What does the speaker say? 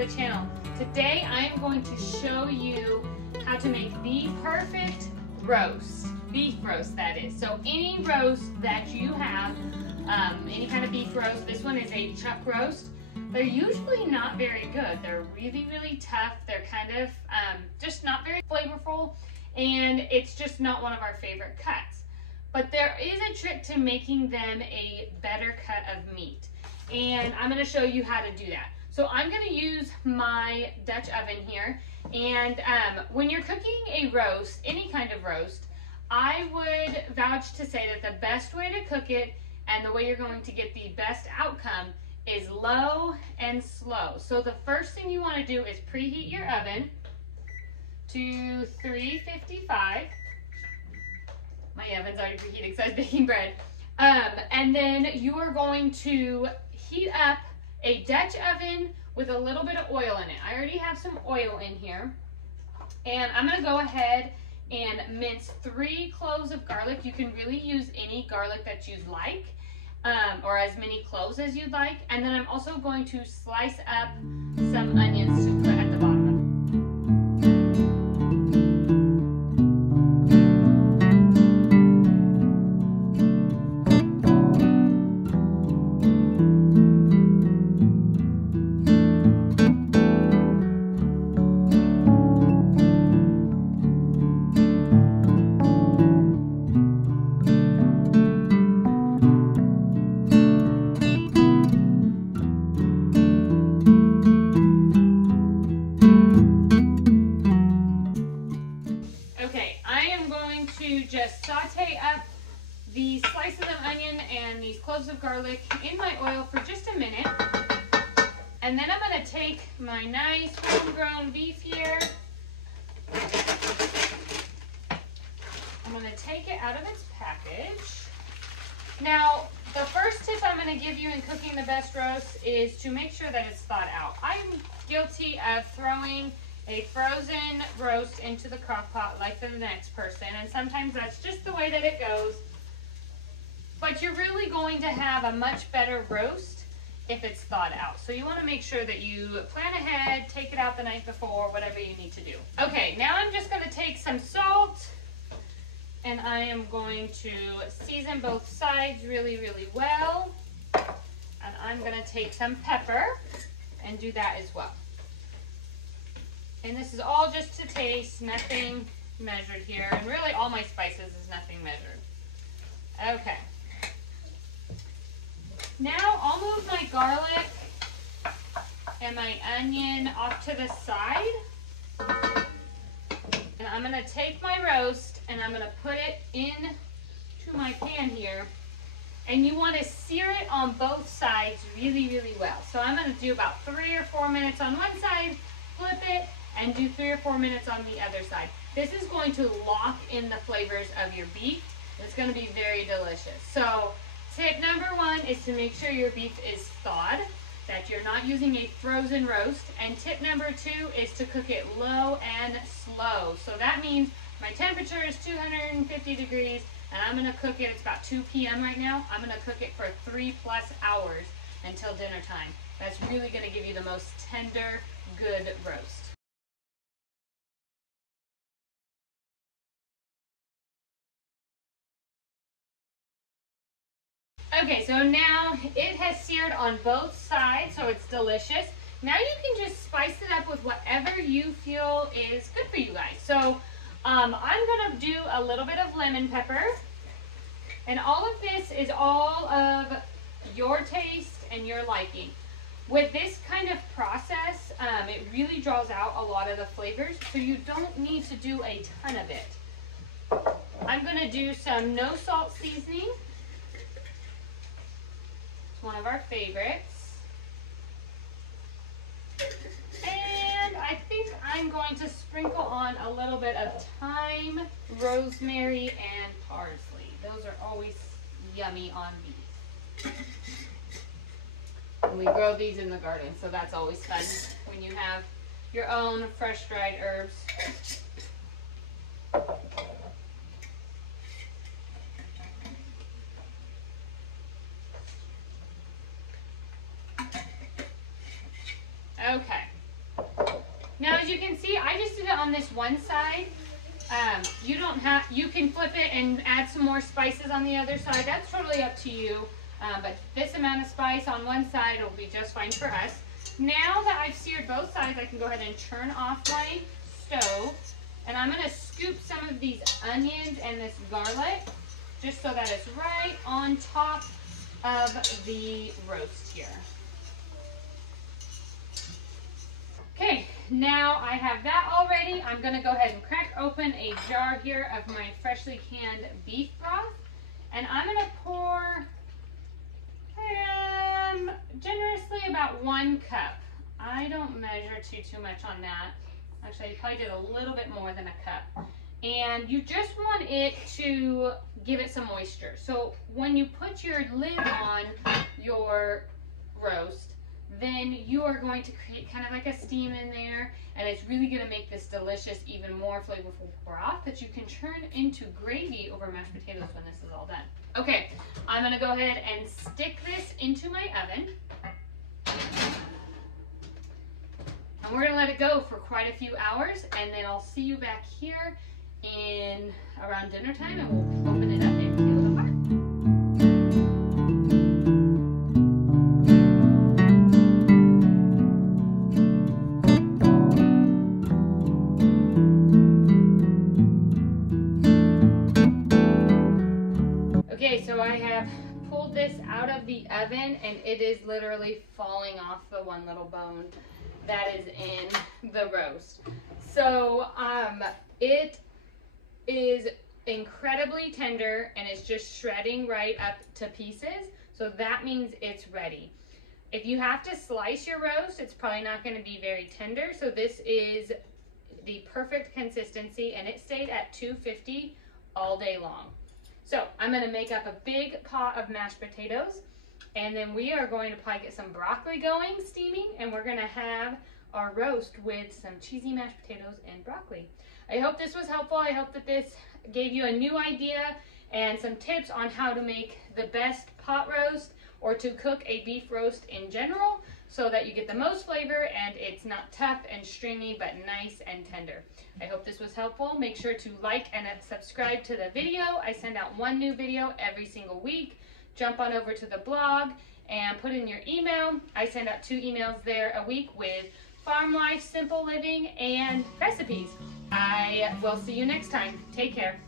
to the channel. Today I am going to show you how to make the perfect roast, beef roast that is. So any roast that you have, any kind of beef roast, this one is a chuck roast. They're usually not very good. They're really, really tough. They're kind of just not very flavorful, and it's just not one of our favorite cuts. But there is a trick to making them a better cut of meat, and I'm going to show you how to do that. So I'm going to use my Dutch oven here, and when you're cooking a roast, any kind of roast, I would vouch to say that the best way to cook it and the way you're going to get the best outcome is low and slow. So the first thing you want to do is preheat your oven to 355. My oven's already preheated because I was baking bread. And then you are going to heat up a Dutch oven with a little bit of oil in it. I already have some oil in here. And I'm going to go ahead and mince 3 cloves of garlic. You can really use any garlic that you like, or as many cloves as you'd like. And then I'm also going to slice up some onions to put at the bottom. Just saute up the slices of onion and these cloves of garlic in my oil for just a minute. And then I'm going to take my nice homegrown beef here. I'm going to take it out of its package. Now, the first tip I'm going to give you in cooking the best roast is to make sure that it's thawed out. I'm guilty of throwing a frozen roast into the crock pot like the next person, and sometimes that's just the way that it goes. But you're really going to have a much better roast if it's thawed out. So you want to make sure that you plan ahead, take it out the night before, whatever you need to do. Okay, now I'm just going to take some salt, and I am going to season both sides really, really well. And I'm going to take some pepper and do that as well. And this is all just to taste, nothing measured here. And really all my spices is nothing measured. Okay. Now I'll move my garlic and my onion off to the side. And I'm going to take my roast and I'm going to put it into my pan here. And you want to sear it on both sides really, really well. So I'm going to do about 3 or 4 minutes on one side, flip it, and do 3 or 4 minutes on the other side. This is going to lock in the flavors of your beef. It's going to be very delicious. So tip number 1 is to make sure your beef is thawed, that you're not using a frozen roast. And tip number 2 is to cook it low and slow. So that means my temperature is 250 degrees and I'm going to cook it. It's about 2 p.m. right now. I'm going to cook it for 3+ hours until dinner time. That's really going to give you the most tender, good roast. Okay, so now it has seared on both sides, so it's delicious. Now you can just spice it up with whatever you feel is good for you guys. So I'm going to do a little bit of lemon pepper. And all of this is all of your taste and your liking. With this kind of process, it really draws out a lot of the flavors, so you don't need to do a ton of it. I'm going to do some no salt seasoning. One of our favorites. And I think I'm going to sprinkle on a little bit of thyme, rosemary, and parsley. Those are always yummy on beef. And we grow these in the garden, so that's always fun when you have your own fresh dried herbs. Okay, on this one side. You can flip it and add some more spices on the other side. That's totally up to you. But this amount of spice on one side will be just fine for us. Now that I've seared both sides, I can go ahead and turn off my stove. And I'm going to scoop some of these onions and this garlic just so that it's right on top of the roast here. Okay, now I have that all ready. I'm going to go ahead and crack open a jar here of my freshly canned beef broth. And I'm going to pour generously about 1 cup. I don't measure too much on that. Actually, I probably did a little bit more than a cup. And you just want it to give it some moisture. So when you put your lid on your roast, then you are going to create kind of like a steam in there, and it's really going to make this delicious, even more flavorful broth that you can turn into gravy over mashed potatoes when this is all done. Okay, I'm going to go ahead and stick this into my oven. And we're going to let it go for quite a few hours, and then I'll see you back here in around dinner time, and we'll open it up and peel it apart. Okay, so I have pulled this out of the oven, and it is literally falling off the one little bone that is in the roast. So it is incredibly tender and it's just shredding right up to pieces. So that means it's ready. If you have to slice your roast, it's probably not going to be very tender. So this is the perfect consistency, and it stayed at 250 all day long. So I'm going to make up a big pot of mashed potatoes, and then we are going to probably get some broccoli going, steaming, and we're going to have our roast with some cheesy mashed potatoes and broccoli. I hope this was helpful. I hope that this gave you a new idea and some tips on how to make the best pot roast or to cook a beef roast in general so that you get the most flavor and it's not tough and stringy but nice and tender. I hope this was helpful. Make sure to like and subscribe to the video. I send out one new video every single week. Jump on over to the blog and put in your email. I send out 2 emails there a week with farm life, simple living, and recipes. I will see you next time. Take care.